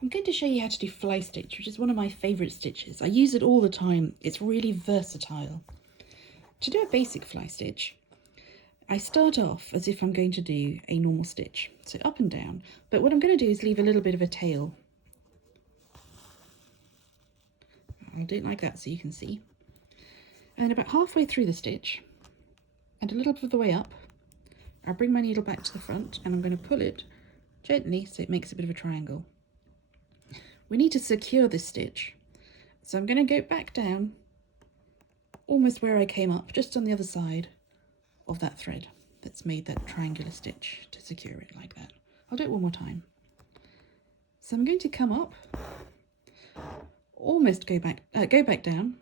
I'm going to show you how to do fly stitch, which is one of my favourite stitches. I use it all the time. It's really versatile. To do a basic fly stitch, I start off as if I'm going to do a normal stitch, so up and down, but what I'm going to do is leave a little bit of a tail. I'll do it like that so you can see. And about halfway through the stitch, and a little bit of the way up, I'll bring my needle back to the front and I'm going to pull it gently so it makes a bit of a triangle. We need to secure this stitch, so I'm going to go back down almost where I came up, just on the other side of that thread that's made that triangular stitch to secure it like that. I'll do it one more time. So I'm going to come up, almost go back down,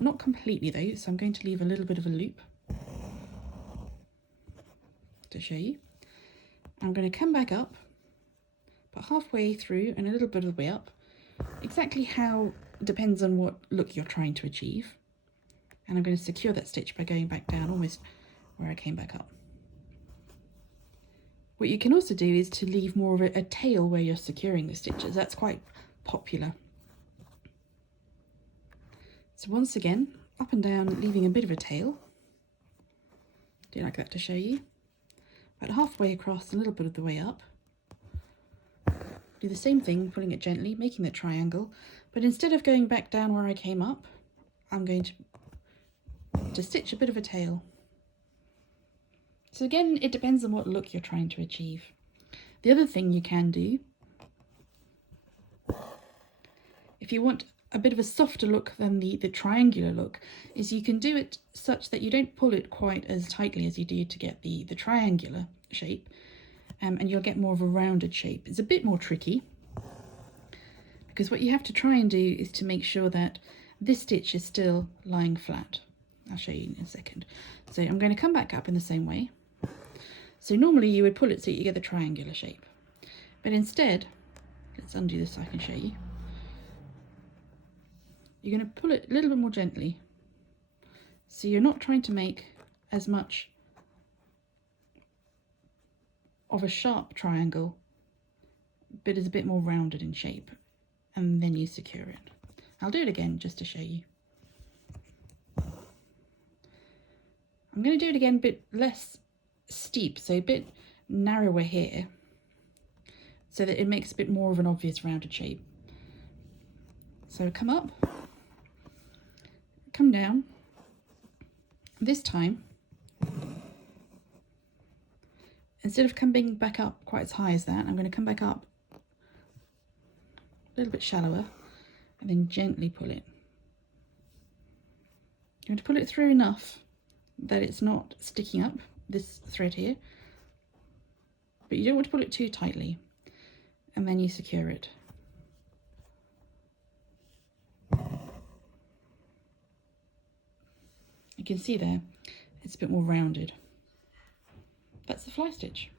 not completely though, so I'm going to leave a little bit of a loop to show you. I'm going to come back up, but halfway through and a little bit of the way up. Exactly how depends on what look you're trying to achieve. And I'm going to secure that stitch by going back down almost where I came back up. What you can also do is to leave more of a tail where you're securing the stitches. That's quite popular. So once again, up and down, leaving a bit of a tail. Do like that to show you. About halfway across, a little bit of the way up. Do the same thing, pulling it gently, making the triangle, but instead of going back down where I came up, I'm going to stitch a bit of a tail. So again, it depends on what look you're trying to achieve. The other thing you can do, if you want a bit of a softer look than the triangular look, is you can do it such that you don't pull it quite as tightly as you do to get the triangular shape, and you'll get more of a rounded shape. It's a bit more tricky, because what you have to try and do is to make sure that this stitch is still lying flat. I'll show you in a second. So I'm going to come back up in the same way. So normally you would pull it so you get the triangular shape, but instead, let's undo this so I can show you. You're going to pull it a little bit more gently, so you're not trying to make as much of a sharp triangle, but is a bit more rounded in shape, and then you secure it. I'll do it again just to show you. I'm going to do it again a bit less steep, so a bit narrower here, so that it makes a bit more of an obvious rounded shape. So come up, come down. This time, instead of coming back up quite as high as that, I'm going to come back up a little bit shallower and then gently pull it. You're going to pull it through enough that it's not sticking up, this thread here, but you don't want to pull it too tightly, and then you secure it. You can see there, it's a bit more rounded. That's the fly stitch.